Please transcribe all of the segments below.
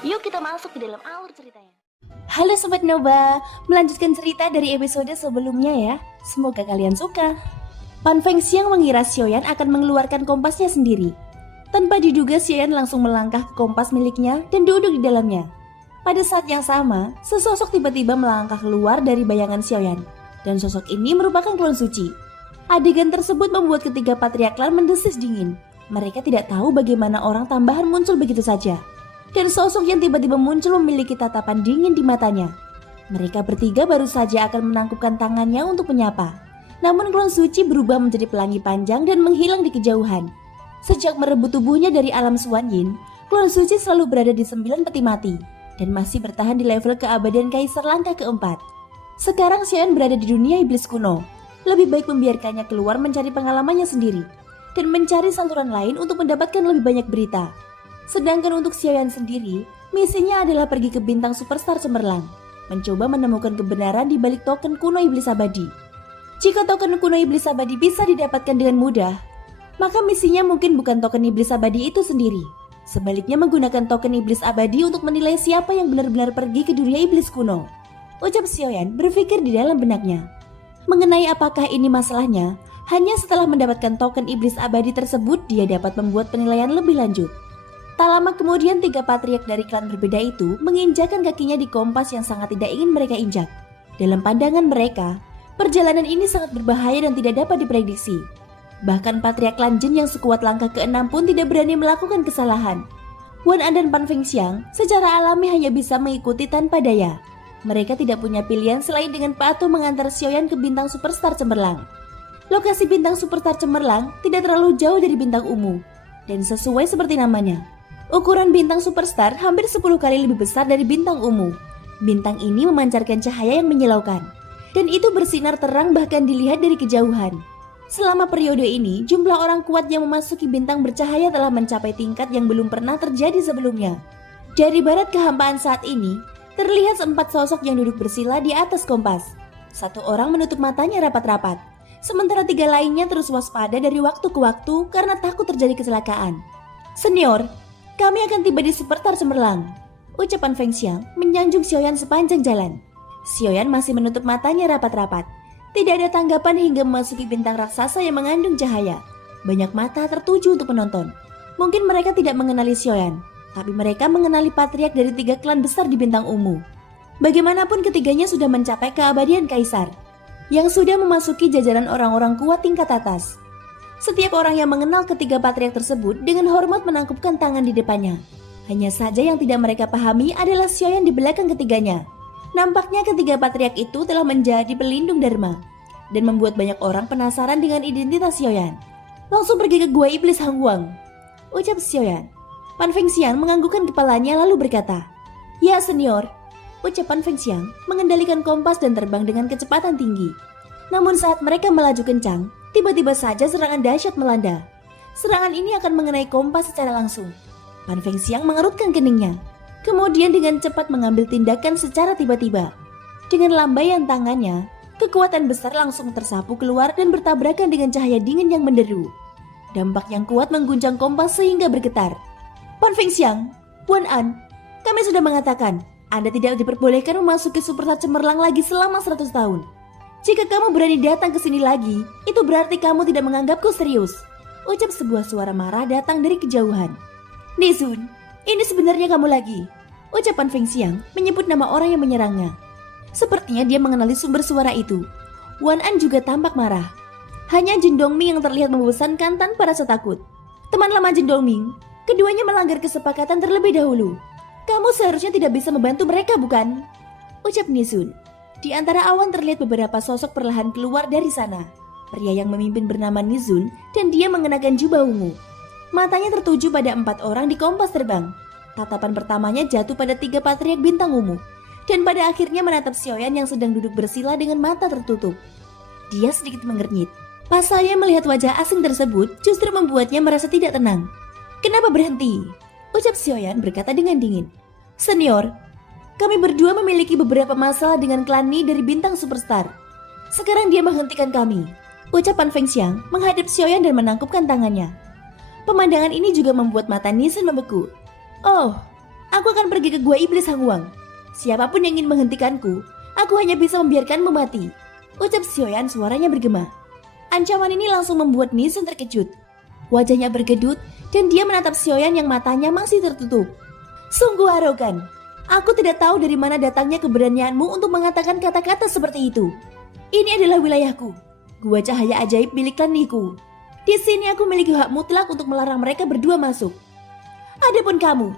Yuk kita masuk ke dalam alur ceritanya. Halo Sobat Nova, melanjutkan cerita dari episode sebelumnya ya. Semoga kalian suka. Pan Fengxiang mengira Xiaoyan akan mengeluarkan kompasnya sendiri. Tanpa diduga Xiaoyan langsung melangkah ke kompas miliknya dan duduk di dalamnya. Pada saat yang sama, sesosok tiba-tiba melangkah keluar dari bayangan Xiaoyan. Dan sosok ini merupakan klon suci. Adegan tersebut membuat ketiga patriark klan mendesis dingin. Mereka tidak tahu bagaimana orang tambahan muncul begitu saja. Dan sosok yang tiba-tiba muncul memiliki tatapan dingin di matanya. Mereka bertiga baru saja akan menangkupkan tangannya untuk menyapa. Namun klon suci berubah menjadi pelangi panjang dan menghilang di kejauhan. Sejak merebut tubuhnya dari alam Suan Yin, klon suci selalu berada di 9 peti mati dan masih bertahan di level keabadian Kaisar langkah keempat. Sekarang Xiaoyan berada di dunia iblis kuno. Lebih baik membiarkannya keluar mencari pengalamannya sendiri dan mencari saluran lain untuk mendapatkan lebih banyak berita. Sedangkan untuk Xiaoyan sendiri, misinya adalah pergi ke bintang superstar cemerlang, mencoba menemukan kebenaran di balik token kuno iblis abadi. Jika token kuno iblis abadi bisa didapatkan dengan mudah, maka misinya mungkin bukan token iblis abadi itu sendiri. Sebaliknya menggunakan token iblis abadi untuk menilai siapa yang benar-benar pergi ke dunia iblis kuno. Ucap Xiaoyan berpikir di dalam benaknya. Mengenai apakah ini masalahnya, hanya setelah mendapatkan token iblis abadi tersebut dia dapat membuat penilaian lebih lanjut. Tak lama kemudian tiga patriark dari klan berbeda itu menginjakkan kakinya di kompas yang sangat tidak ingin mereka injak. Dalam pandangan mereka, perjalanan ini sangat berbahaya dan tidak dapat diprediksi. Bahkan patriark klan Jin yang sekuat langkah ke-6 pun tidak berani melakukan kesalahan. Wan An dan Pan Fengxiang secara alami hanya bisa mengikuti tanpa daya. Mereka tidak punya pilihan selain dengan patuh mengantar Xiaoyan ke bintang superstar cemerlang. Lokasi bintang superstar cemerlang tidak terlalu jauh dari bintang ungu. Dan sesuai seperti namanya, ukuran bintang superstar hampir 10 kali lebih besar dari bintang ungu. Bintang ini memancarkan cahaya yang menyilaukan, dan itu bersinar terang bahkan dilihat dari kejauhan. Selama periode ini, jumlah orang kuat yang memasuki bintang bercahaya telah mencapai tingkat yang belum pernah terjadi sebelumnya. Dari barat kehampaan saat ini, terlihat 4 sosok yang duduk bersila di atas kompas. Satu orang menutup matanya rapat-rapat, sementara 3 lainnya terus waspada dari waktu ke waktu karena takut terjadi kecelakaan. "Senior, kami akan tiba di superstar cemerlang," ucapan Fengxiang menyanjung Xiaoyan sepanjang jalan. Xiaoyan masih menutup matanya rapat-rapat. Tidak ada tanggapan hingga memasuki bintang raksasa yang mengandung cahaya. Banyak mata tertuju untuk menonton. Mungkin mereka tidak mengenali Xiaoyan, tapi mereka mengenali patriark dari 3 klan besar di bintang ungu. Bagaimanapun ketiganya sudah mencapai keabadian Kaisar, yang sudah memasuki jajaran orang-orang kuat tingkat atas. Setiap orang yang mengenal ketiga patriark tersebut dengan hormat menangkupkan tangan di depannya. Hanya saja yang tidak mereka pahami adalah Xiaoyan di belakang ketiganya. Nampaknya ketiga patriark itu telah menjadi pelindung Dharma dan membuat banyak orang penasaran dengan identitas Xiaoyan. "Langsung pergi ke gua iblis Hangguang," ucap Xiaoyan. Pan Fengxiang menganggukkan kepalanya lalu berkata, "Ya senior," ucap Pan Fengxiang mengendalikan kompas dan terbang dengan kecepatan tinggi. Namun saat mereka melaju kencang, tiba-tiba saja serangan dahsyat melanda. Serangan ini akan mengenai kompas secara langsung. Pan Fengxiang mengerutkan keningnya, kemudian dengan cepat mengambil tindakan secara tiba-tiba. Dengan lambaian tangannya, kekuatan besar langsung tersapu keluar dan bertabrakan dengan cahaya dingin yang menderu. Dampak yang kuat mengguncang kompas sehingga bergetar. "Pan Fengxiang, Wan An, kami sudah mengatakan, Anda tidak diperbolehkan memasuki superstar cemerlang lagi selama 100 tahun. Jika kamu berani datang ke sini lagi, itu berarti kamu tidak menganggapku serius," ucap sebuah suara marah datang dari kejauhan. "Nizun, ini sebenarnya kamu lagi," ucapan Fengxiang menyebut nama orang yang menyerangnya. Sepertinya dia mengenali sumber suara itu. Wan An juga tampak marah. Hanya Jin Dongming yang terlihat membosankan tanpa rasa takut. "Teman lama Jin Dongming, keduanya melanggar kesepakatan terlebih dahulu. Kamu seharusnya tidak bisa membantu mereka, bukan?" ucap Nizun. Di antara awan terlihat beberapa sosok perlahan keluar dari sana. Pria yang memimpin bernama Nizun dan dia mengenakan jubah ungu. Matanya tertuju pada 4 orang di kompas terbang. Tatapan pertamanya jatuh pada 3 patriark bintang ungu, dan pada akhirnya menatap Xiaoyan yang sedang duduk bersila dengan mata tertutup. Dia sedikit mengernyit. Pasalnya melihat wajah asing tersebut justru membuatnya merasa tidak tenang. "Kenapa berhenti?" ucap Xiaoyan berkata dengan dingin. "Senior, kami berdua memiliki beberapa masalah dengan klan Ni dari bintang superstar. Sekarang dia menghentikan kami," ucap Pan Fengxiang menghadap Xiaoyan dan menangkupkan tangannya. Pemandangan ini juga membuat mata Nizun membeku. "Oh, Aku akan pergi ke gua iblis Hangwang. Siapapun yang ingin menghentikanku, aku hanya bisa membiarkanmu mati. Ucap Xiaoyan suaranya bergema. Ancaman ini langsung membuat Nizun terkejut. Wajahnya berkedut dan dia menatap Xiaoyan yang matanya masih tertutup. Sungguh arogan. Aku tidak tahu dari mana datangnya keberanianmu untuk mengatakan kata-kata seperti itu. Ini adalah wilayahku. Gua cahaya ajaib milik klan Niku. Di sini aku memiliki hak mutlak untuk melarang mereka berdua masuk. Adapun kamu,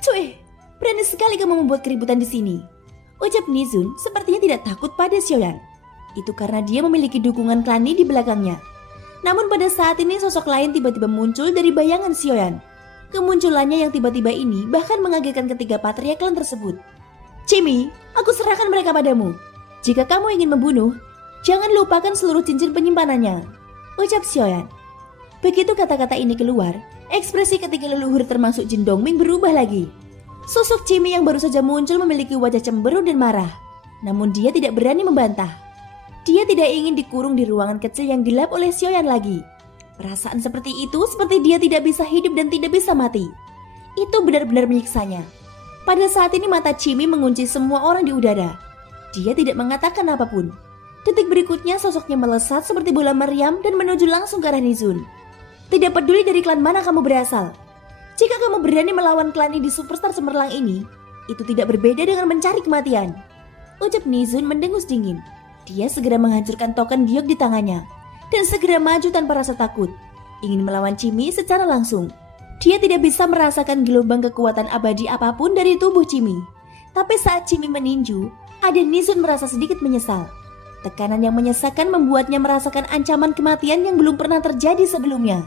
cuy, berani sekali kamu membuat keributan di sini. Ucap Nizun sepertinya tidak takut pada Xiaoyan. Itu karena dia memiliki dukungan klan Ni di belakangnya. Namun pada saat ini sosok lain tiba-tiba muncul dari bayangan Xiaoyan. Kemunculannya yang tiba-tiba ini bahkan mengagetkan ketiga patria klan tersebut. Cimi, aku serahkan mereka padamu. Jika kamu ingin membunuh, jangan lupakan seluruh cincin penyimpanannya. Ucap Xiaoyan. Begitu kata-kata ini keluar, ekspresi ketiga leluhur termasuk Jin Dongming berubah lagi. Sosok Cimi yang baru saja muncul memiliki wajah cemberut dan marah. Namun dia tidak berani membantah. Dia tidak ingin dikurung di ruangan kecil yang gelap oleh Xiaoyan lagi. Perasaan seperti itu seperti dia tidak bisa hidup dan tidak bisa mati. Itu benar-benar menyiksanya. Pada saat ini mata Cimi mengunci semua orang di udara. Dia tidak mengatakan apapun. Detik berikutnya sosoknya melesat seperti bola meriam dan menuju langsung ke arah Nizun. Tidak peduli dari klan mana kamu berasal. Jika kamu berani melawan klan ini di superstar cemerlang ini, itu tidak berbeda dengan mencari kematian. Ucap Nizun mendengus dingin. Dia segera menghancurkan token giok di tangannya dan segera maju tanpa rasa takut, ingin melawan Cimi secara langsung. Dia tidak bisa merasakan gelombang kekuatan abadi apapun dari tubuh Cimi. Tapi saat Cimi meninju, ada Nizun merasa sedikit menyesal. Tekanan yang menyesakkan membuatnya merasakan ancaman kematian yang belum pernah terjadi sebelumnya.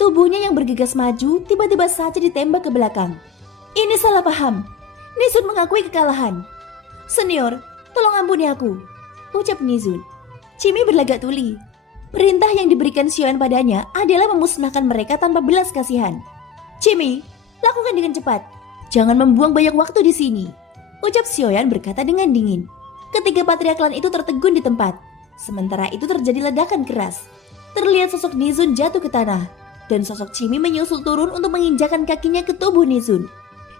Tubuhnya yang bergegas maju tiba-tiba saja ditembak ke belakang. Ini salah paham. Nizun mengakui kekalahan. Senior, tolong ampuni aku. Ucap Nizun. Cimi berlagak tuli. Perintah yang diberikan Xiaoyan padanya adalah memusnahkan mereka tanpa belas kasihan. Cimi, lakukan dengan cepat. Jangan membuang banyak waktu di sini. Ucap Xiaoyan berkata dengan dingin. Ketiga patria klan itu tertegun di tempat. Sementara itu terjadi ledakan keras. Terlihat sosok Nizun jatuh ke tanah. Dan sosok Cimi menyusul turun untuk menginjakan kakinya ke tubuh Nizun.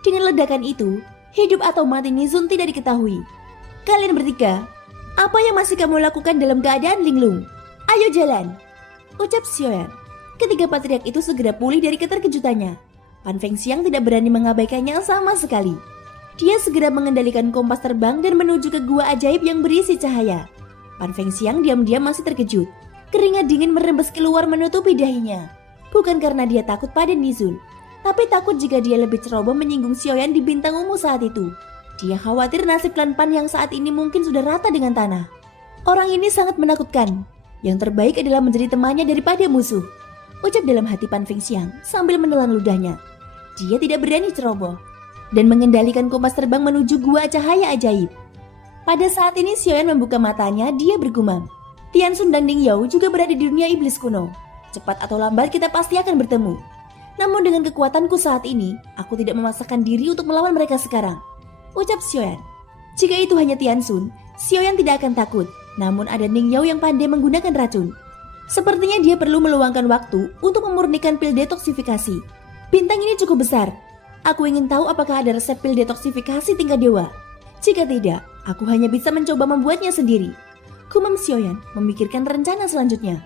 Dengan ledakan itu, hidup atau mati Nizun tidak diketahui. Kalian bertiga, apa yang masih kamu lakukan dalam keadaan linglung? Ayo jalan, ucap Xiaoyan. Ketiga patriark itu segera pulih dari keterkejutannya. Pan Fengxiang tidak berani mengabaikannya sama sekali. Dia segera mengendalikan kompas terbang dan menuju ke gua ajaib yang berisi cahaya. Pan Fengxiang diam-diam masih terkejut. Keringat dingin merembes keluar menutupi dahinya. Bukan karena dia takut pada Nizun, tapi takut jika dia lebih ceroboh menyinggung Xiaoyan di bintang ungu saat itu. Dia khawatir nasib klan Pan yang saat ini mungkin sudah rata dengan tanah. Orang ini sangat menakutkan. Yang terbaik adalah menjadi temannya daripada musuh, ucap dalam hati Pan Fengxiang sambil menelan ludahnya. Dia tidak berani ceroboh dan mengendalikan kompas terbang menuju gua cahaya ajaib. Pada saat ini Xiaoyan membuka matanya, dia bergumam. Tiansun dan Ning Yao juga berada di dunia iblis kuno. Cepat atau lambat kita pasti akan bertemu. Namun dengan kekuatanku saat ini, aku tidak memaksakan diri untuk melawan mereka sekarang, ucap Xiaoyan. Jika itu hanya Tiansun, Xiaoyan tidak akan takut. Namun ada Ning Yao yang pandai menggunakan racun. Sepertinya dia perlu meluangkan waktu untuk memurnikan pil detoksifikasi. Bintang ini cukup besar. Aku ingin tahu apakah ada resep pil detoksifikasi tingkat dewa. Jika tidak, aku hanya bisa mencoba membuatnya sendiri. Gumam Xiaoyan memikirkan rencana selanjutnya.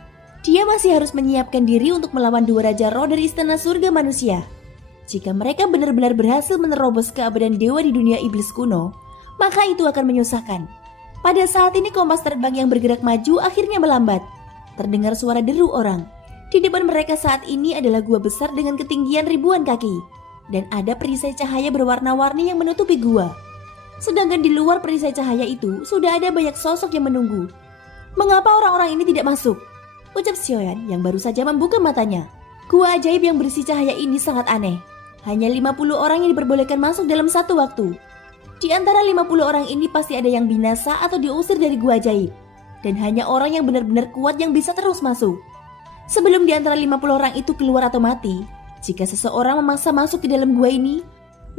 Dia masih harus menyiapkan diri untuk melawan dua raja roh dari istana surga manusia. Jika mereka benar-benar berhasil menerobos keabadian dewa di dunia iblis kuno, maka itu akan menyusahkan. Pada saat ini kompas terbang yang bergerak maju akhirnya melambat. Terdengar suara deru orang. Di depan mereka saat ini adalah gua besar dengan ketinggian ribuan kaki. Dan ada perisai cahaya berwarna-warni yang menutupi gua. Sedangkan di luar perisai cahaya itu sudah ada banyak sosok yang menunggu. Mengapa orang-orang ini tidak masuk? Ucap Xiaoyan yang baru saja membuka matanya. Gua ajaib yang berisi cahaya ini sangat aneh. Hanya 50 orang yang diperbolehkan masuk dalam satu waktu. Di antara 50 orang ini pasti ada yang binasa atau diusir dari gua ajaib. Dan hanya orang yang benar-benar kuat yang bisa terus masuk. Sebelum di antara 50 orang itu keluar atau mati, jika seseorang memaksa masuk ke dalam gua ini,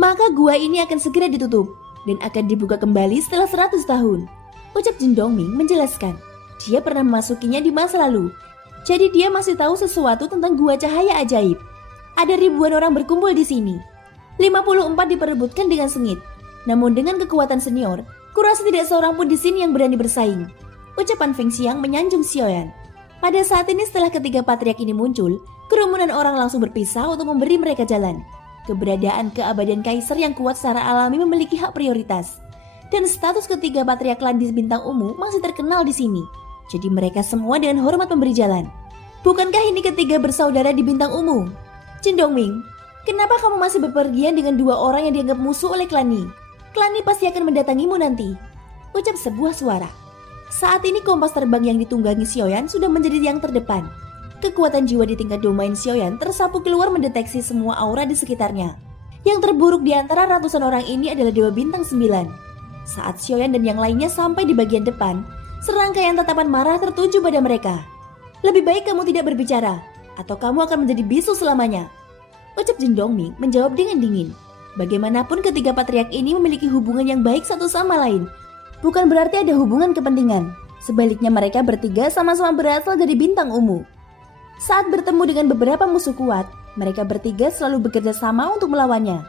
maka gua ini akan segera ditutup dan akan dibuka kembali setelah 100 tahun. Ucap Jin Dongming menjelaskan. Dia pernah memasukinya di masa lalu. Jadi dia masih tahu sesuatu tentang gua cahaya ajaib. Ada ribuan orang berkumpul di sini. 54 diperebutkan dengan sengit. Namun dengan kekuatan senior, kurasa tidak seorang pun di sini yang berani bersaing. Ucapan Feng Xiang menyanjung Xiaoyan. Pada saat ini setelah ketiga patriark ini muncul, kerumunan orang langsung berpisah untuk memberi mereka jalan. Keberadaan keabadian kaisar yang kuat secara alami memiliki hak prioritas. Dan status ketiga patriark klan di Bintang Ungu masih terkenal di sini. Jadi mereka semua dengan hormat memberi jalan. Bukankah ini ketiga bersaudara di Bintang Ungu? Jin Dongming, kenapa kamu masih bepergian dengan dua orang yang dianggap musuh oleh klan Ni? Klan Ni pasti akan mendatangimu nanti. Ucap sebuah suara. Saat ini kompas terbang yang ditunggangi Xiaoyan sudah menjadi yang terdepan. Kekuatan jiwa di tingkat domain Xiaoyan tersapu keluar mendeteksi semua aura di sekitarnya. Yang terburuk di antara ratusan orang ini adalah Dewa Bintang 9. Saat Xiaoyan dan yang lainnya sampai di bagian depan, serangkaian tatapan marah tertuju pada mereka. Lebih baik kamu tidak berbicara, atau kamu akan menjadi bisu selamanya. Ucap Jin Dongming menjawab dengan dingin. Bagaimanapun ketiga patriark ini memiliki hubungan yang baik satu sama lain. Bukan berarti ada hubungan kepentingan. Sebaliknya mereka bertiga sama-sama berasal dari Bintang Ungu. Saat bertemu dengan beberapa musuh kuat, mereka bertiga selalu bekerja sama untuk melawannya.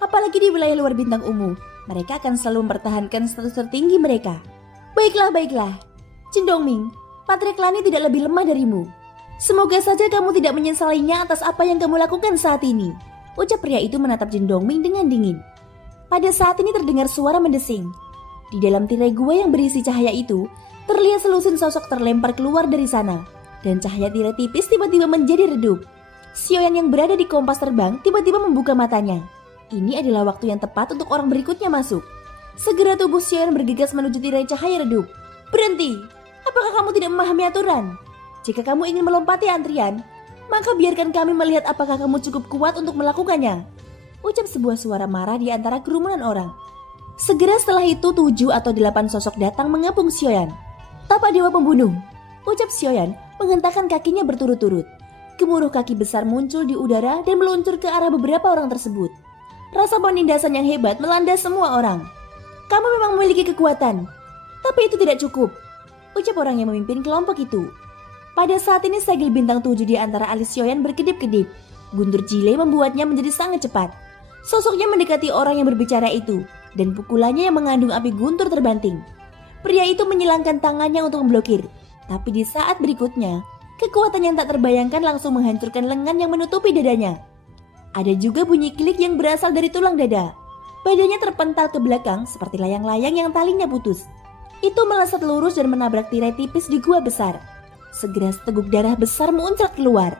Apalagi di wilayah luar Bintang Ungu, mereka akan selalu mempertahankan status tertinggi mereka. Baiklah. Jin Dongming, patriark Lani tidak lebih lemah darimu. Semoga saja kamu tidak menyesalinya atas apa yang kamu lakukan saat ini. Ucap pria itu menatap Jin Dongming dengan dingin. Pada saat ini terdengar suara mendesing. Di dalam tirai gua yang berisi cahaya itu, terlihat selusin sosok terlempar keluar dari sana. Dan cahaya tirai tipis tiba-tiba menjadi redup. Xiaoyan yang berada di kompas terbang tiba-tiba membuka matanya. Ini adalah waktu yang tepat untuk orang berikutnya masuk. Segera tubuh Xiaoyan bergegas menuju tirai cahaya redup. Berhenti! Apakah kamu tidak memahami aturan? Jika kamu ingin melompati antrian, maka biarkan kami melihat apakah kamu cukup kuat untuk melakukannya. Ucap sebuah suara marah di antara kerumunan orang. Segera setelah itu 7 atau 8 sosok datang mengepung Xiaoyan. Tapak dewa pembunuh, ucap Xiaoyan menghentakkan kakinya berturut-turut. Gemuruh kaki besar muncul di udara dan meluncur ke arah beberapa orang tersebut. Rasa penindasan yang hebat melanda semua orang. Kamu memang memiliki kekuatan, tapi itu tidak cukup, ucap orang yang memimpin kelompok itu. Pada saat ini segel bintang 7 di antara alis Xiaoyan berkedip-kedip. Guntur jile membuatnya menjadi sangat cepat. Sosoknya mendekati orang yang berbicara itu, dan pukulannya yang mengandung api guntur terbanting. Pria itu menyilangkan tangannya untuk memblokir, tapi di saat berikutnya, kekuatan yang tak terbayangkan langsung menghancurkan lengan yang menutupi dadanya. Ada juga bunyi klik yang berasal dari tulang dada. Badannya terpental ke belakang seperti layang-layang yang talinya putus. Itu melesat lurus dan menabrak tirai tipis di gua besar. Segera seteguk darah besar muncrat keluar.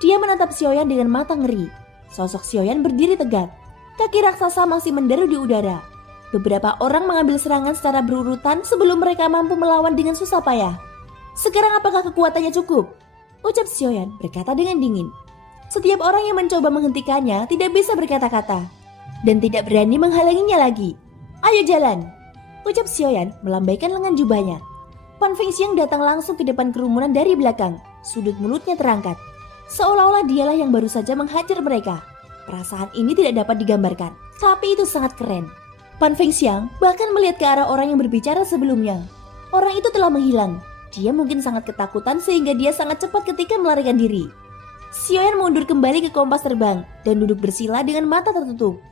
Dia menatap Xiaoyan dengan mata ngeri. Sosok Xiaoyan berdiri tegak. Kaki raksasa masih menderu di udara. Beberapa orang mengambil serangan secara berurutan sebelum mereka mampu melawan dengan susah payah. Sekarang apakah kekuatannya cukup? Ucap Xiaoyan berkata dengan dingin. Setiap orang yang mencoba menghentikannya tidak bisa berkata-kata. Dan tidak berani menghalanginya lagi. Ayo jalan! Ucap Xiaoyan melambaikan lengan jubahnya. Pan Fengxiang datang langsung ke depan kerumunan dari belakang. Sudut mulutnya terangkat. Seolah-olah dialah yang baru saja menghajar mereka. Perasaan ini tidak dapat digambarkan, tapi itu sangat keren. Pan Fengxiang bahkan melihat ke arah orang yang berbicara sebelumnya. Orang itu telah menghilang. Dia mungkin sangat ketakutan sehingga dia sangat cepat ketika melarikan diri. Xiaoyan mundur kembali ke kompas terbang dan duduk bersila dengan mata tertutup.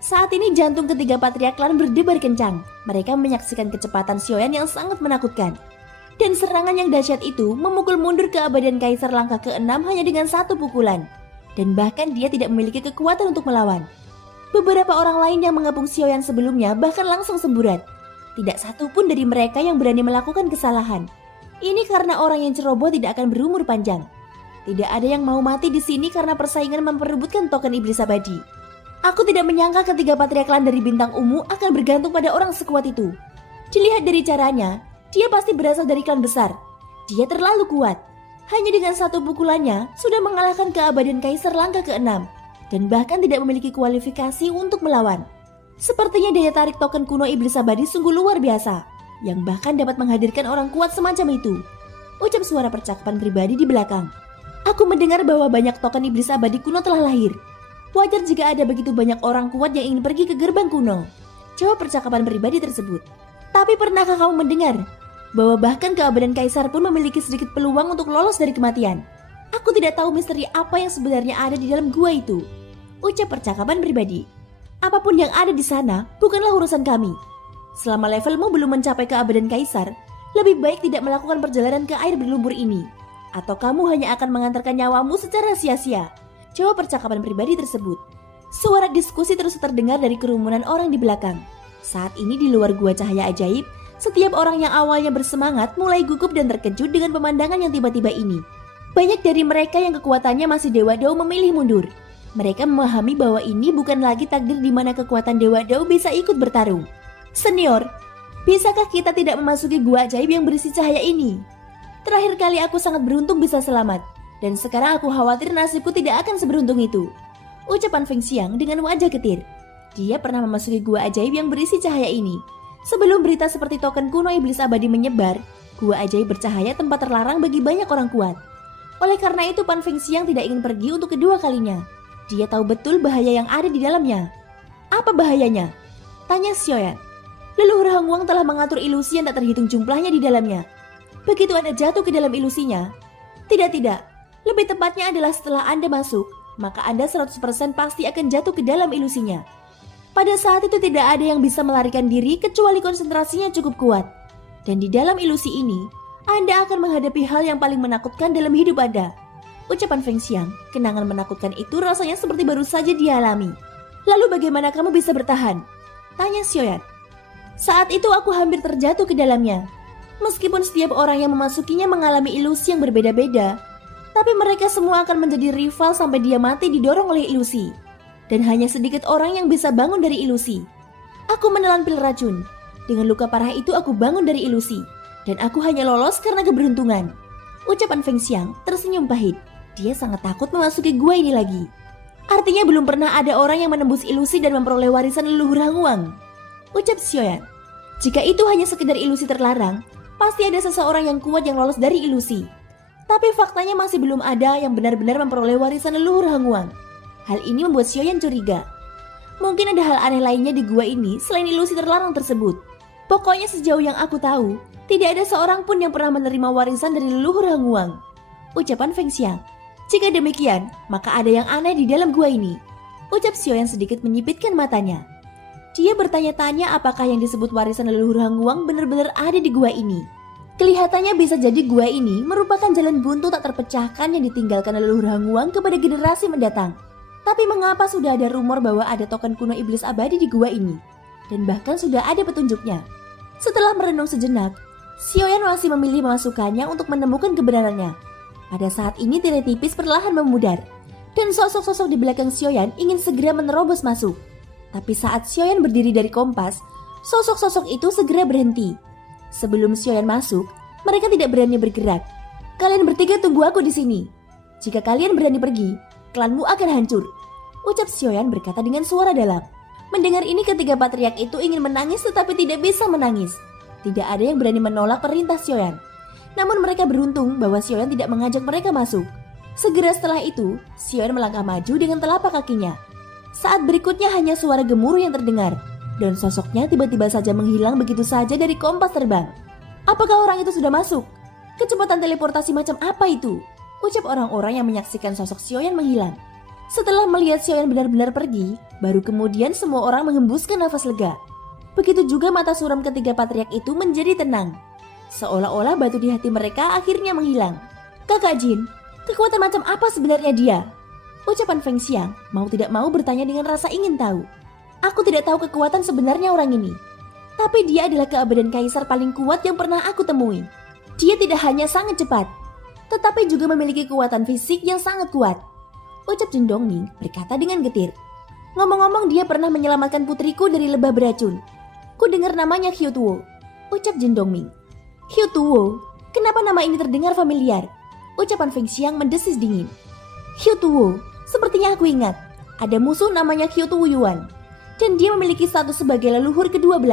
Saat ini jantung ketiga patriark klan berdebar kencang. Mereka menyaksikan kecepatan Xiaoyan yang sangat menakutkan. Dan serangan yang dahsyat itu memukul mundur keabadian kaisar langkah ke-6 hanya dengan satu pukulan. Dan bahkan dia tidak memiliki kekuatan untuk melawan. Beberapa orang lain yang mengepung Xiaoyan sebelumnya bahkan langsung semburat. Tidak satu pun dari mereka yang berani melakukan kesalahan. Ini karena orang yang ceroboh tidak akan berumur panjang. Tidak ada yang mau mati di sini karena persaingan memperebutkan token iblis abadi. Aku tidak menyangka ketiga patriark klan dari Bintang Ungu akan bergantung pada orang sekuat itu. Dilihat dari caranya, dia pasti berasal dari klan besar. Dia terlalu kuat. Hanya dengan satu pukulannya sudah mengalahkan keabadian kaisar langkah ke-6 dan bahkan tidak memiliki kualifikasi untuk melawan. Sepertinya daya tarik token kuno iblis abadi sungguh luar biasa, yang bahkan dapat menghadirkan orang kuat semacam itu. Ucap suara percakapan pribadi di belakang. Aku mendengar bahwa banyak token iblis abadi kuno telah lahir. Wajar jika ada begitu banyak orang kuat yang ingin pergi ke gerbang kuno. Jawab percakapan pribadi tersebut. Tapi pernahkah kamu mendengar bahwa bahkan keabadian kaisar pun memiliki sedikit peluang untuk lolos dari kematian? Aku tidak tahu misteri apa yang sebenarnya ada di dalam gua itu. Ucap percakapan pribadi. Apapun yang ada di sana bukanlah urusan kami. Selama levelmu belum mencapai keabadian kaisar, lebih baik tidak melakukan perjalanan ke air berlumpur ini. Atau kamu hanya akan mengantarkan nyawamu secara sia-sia. Jawab percakapan pribadi tersebut. Suara diskusi terus terdengar dari kerumunan orang di belakang. Saat ini di luar gua cahaya ajaib, setiap orang yang awalnya bersemangat mulai gugup dan terkejut dengan pemandangan yang tiba-tiba ini. Banyak dari mereka yang kekuatannya masih Dewa Dao memilih mundur. Mereka memahami bahwa ini bukan lagi takdir di mana kekuatan Dewa Dao bisa ikut bertarung. Senior, bisakah kita tidak memasuki gua ajaib yang berisi cahaya ini? Terakhir kali aku sangat beruntung bisa selamat, dan sekarang aku khawatir nasibku tidak akan seberuntung itu. Ucapan Feng Xiang dengan wajah getir. Dia pernah memasuki gua ajaib yang berisi cahaya ini. Sebelum berita seperti token kuno iblis abadi menyebar, gua ajaib bercahaya tempat terlarang bagi banyak orang kuat. Oleh karena itu Pan Feng Xiang tidak ingin pergi untuk kedua kalinya. Dia tahu betul bahaya yang ada di dalamnya. Apa bahayanya? Tanya Xiaoyan. Leluhur Hang Wang telah mengatur ilusi yang tak terhitung jumlahnya di dalamnya. Begitu Anda jatuh ke dalam ilusinya, tidak, lebih tepatnya adalah setelah Anda masuk, maka Anda 100% pasti akan jatuh ke dalam ilusinya. Pada saat itu tidak ada yang bisa melarikan diri kecuali konsentrasinya cukup kuat. Dan di dalam ilusi ini, Anda akan menghadapi hal yang paling menakutkan dalam hidup Anda. Ucapan Feng Xiang, kenangan menakutkan itu rasanya seperti baru saja dialami. Lalu bagaimana kamu bisa bertahan? Tanya Xiaoyan. Saat itu aku hampir terjatuh ke dalamnya. Meskipun setiap orang yang memasukinya mengalami ilusi yang berbeda-beda, tapi mereka semua akan menjadi rival sampai dia mati didorong oleh ilusi. Dan hanya sedikit orang yang bisa bangun dari ilusi. Aku menelan pil racun. Dengan luka parah itu aku bangun dari ilusi. Dan aku hanya lolos karena keberuntungan. Ucapan Feng Xiang tersenyum pahit. Dia sangat takut memasuki gua ini lagi. Artinya belum pernah ada orang yang menembus ilusi dan memperoleh warisan leluhur Hang Wang. Ucap Xiaoyan. Jika itu hanya sekedar ilusi terlarang, pasti ada seseorang yang kuat yang lolos dari ilusi. Tapi faktanya masih belum ada yang benar-benar memperoleh warisan leluhur Hang Wang. Hal ini membuat Xiaoyan curiga. Mungkin ada hal aneh lainnya di gua ini selain ilusi terlarang tersebut. Pokoknya sejauh yang aku tahu, tidak ada seorang pun yang pernah menerima warisan dari leluhur Hang Wang. Ucapan Feng Xiang. Jika demikian, maka ada yang aneh di dalam gua ini. Ucap Xiaoyan sedikit menyipitkan matanya. Dia bertanya-tanya apakah yang disebut warisan leluhur Hang Wang benar-benar ada di gua ini. Kelihatannya bisa jadi gua ini merupakan jalan buntu tak terpecahkan yang ditinggalkan leluhur Hang Wang kepada generasi mendatang. Tapi mengapa sudah ada rumor bahwa ada token kuno iblis abadi di gua ini? Dan bahkan sudah ada petunjuknya. Setelah merenung sejenak, Xiaoyan masih memilih memasukkannya untuk menemukan kebenarannya. Pada saat ini tirai tipis perlahan memudar, dan sosok-sosok di belakang Xiaoyan ingin segera menerobos masuk. Tapi saat Xiaoyan berdiri dari kompas, sosok-sosok itu segera berhenti. Sebelum Xiaoyan masuk, mereka tidak berani bergerak. Kalian bertiga tunggu aku di sini. Jika kalian berani pergi, klanmu akan hancur. Ucap Xiaoyan berkata dengan suara dalam. Mendengar ini ketiga patriark itu ingin menangis tetapi tidak bisa menangis. Tidak ada yang berani menolak perintah Xiaoyan. Namun mereka beruntung bahwa Xiaoyan tidak mengajak mereka masuk. Segera setelah itu, Xiaoyan melangkah maju dengan telapak kakinya. Saat berikutnya hanya suara gemuruh yang terdengar, dan sosoknya tiba-tiba saja menghilang begitu saja dari kompas terbang. Apakah orang itu sudah masuk? Kecepatan teleportasi macam apa itu? Ucap orang-orang yang menyaksikan sosok Xiaoyan menghilang. Setelah melihat Xiaoyan benar-benar pergi, baru kemudian semua orang menghembuskan nafas lega. Begitu juga mata suram ketiga patriark itu menjadi tenang. Seolah-olah batu di hati mereka akhirnya menghilang. Kakak Jin, kekuatan macam apa sebenarnya dia? Ucapan Feng Xiang mau tidak mau bertanya dengan rasa ingin tahu. Aku tidak tahu kekuatan sebenarnya orang ini. Tapi dia adalah keabadian kaisar paling kuat yang pernah aku temui. Dia tidak hanya sangat cepat, tetapi juga memiliki kekuatan fisik yang sangat kuat. Ucap Jin Dongming berkata dengan getir. Ngomong-ngomong dia pernah menyelamatkan putriku dari lebah beracun. Ku dengar namanya Xiu Tuo. Ucap Jin Dongming. Xiu Tuo? Kenapa nama ini terdengar familiar? Ucapan Feng Xiang mendesis dingin. Xiu Tuo, sepertinya aku ingat. Ada musuh namanya Xiu Tuo Yuan. Dan dia memiliki status sebagai leluhur ke-12.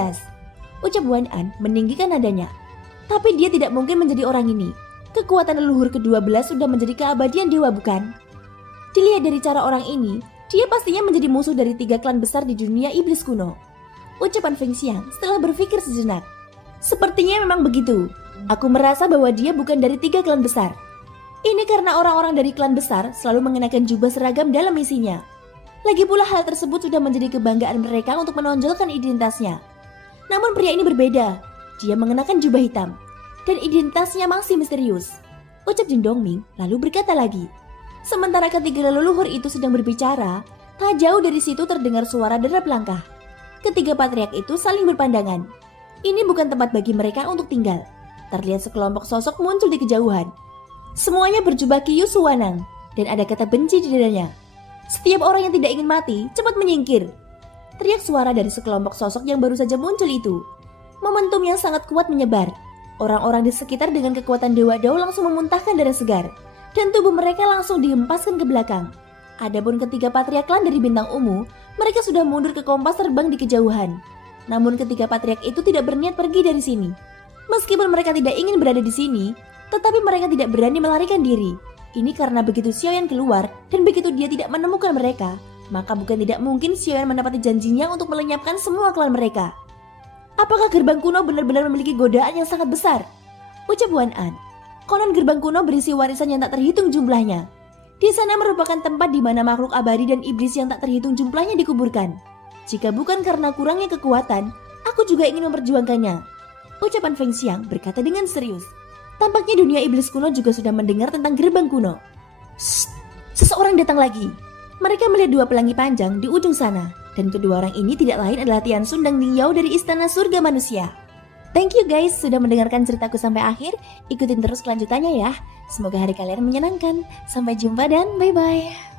Ucap Wan An meninggikan nadanya. Tapi dia tidak mungkin menjadi orang ini. Kekuatan leluhur ke-12 sudah menjadi keabadian dewa bukan? Dilihat dari cara orang ini, dia pastinya menjadi musuh dari 3 klan besar di dunia iblis kuno. Ucapan Feng Xiang setelah berpikir sejenak. Sepertinya memang begitu. Aku merasa bahwa dia bukan dari 3 klan besar. Ini karena orang-orang dari klan besar selalu mengenakan jubah seragam dalam misinya. Lagi pula hal tersebut sudah menjadi kebanggaan mereka untuk menonjolkan identitasnya. Namun pria ini berbeda. Dia mengenakan jubah hitam dan identitasnya masih misterius. Ucap Jin Dongming lalu berkata lagi. Sementara ketiga leluhur itu sedang berbicara, tak jauh dari situ terdengar suara derap langkah. Ketiga patriark itu saling berpandangan. Ini bukan tempat bagi mereka untuk tinggal. Terlihat sekelompok sosok muncul di kejauhan. Semuanya berjubah Kiyu Suwanang dan ada kata benci di dadanya. Setiap orang yang tidak ingin mati, cepat menyingkir. Teriak suara dari sekelompok sosok yang baru saja muncul itu. Momentum yang sangat kuat menyebar. Orang-orang di sekitar dengan kekuatan Dewa Dao langsung memuntahkan darah segar. Dan tubuh mereka langsung dihempaskan ke belakang. Adapun ketiga patriark klan dari Bintang Ungu, mereka sudah mundur ke kompas terbang di kejauhan. Namun ketiga patriark itu tidak berniat pergi dari sini. Meskipun mereka tidak ingin berada di sini, tetapi mereka tidak berani melarikan diri. Ini karena begitu Xiaoyan keluar dan begitu dia tidak menemukan mereka, maka bukan tidak mungkin Xiaoyan menepati janjinya untuk melenyapkan semua klan mereka. Apakah gerbang kuno benar-benar memiliki godaan yang sangat besar? Ucap Wan An. Konon gerbang kuno berisi warisan yang tak terhitung jumlahnya. Di sana merupakan tempat di mana makhluk abadi dan iblis yang tak terhitung jumlahnya dikuburkan. Jika bukan karena kurangnya kekuatan, aku juga ingin memperjuangkannya. Ucapan Feng Xiang berkata dengan serius. Tampaknya dunia iblis kuno juga sudah mendengar tentang gerbang kuno. Shh, seseorang datang lagi. Mereka melihat dua pelangi panjang di ujung sana. Dan kedua orang ini tidak lain adalah Tian Sun dan Ling Yao dari Istana Surga Manusia. Thank you guys sudah mendengarkan ceritaku sampai akhir. Ikutin terus kelanjutannya ya. Semoga hari kalian menyenangkan. Sampai jumpa dan bye-bye.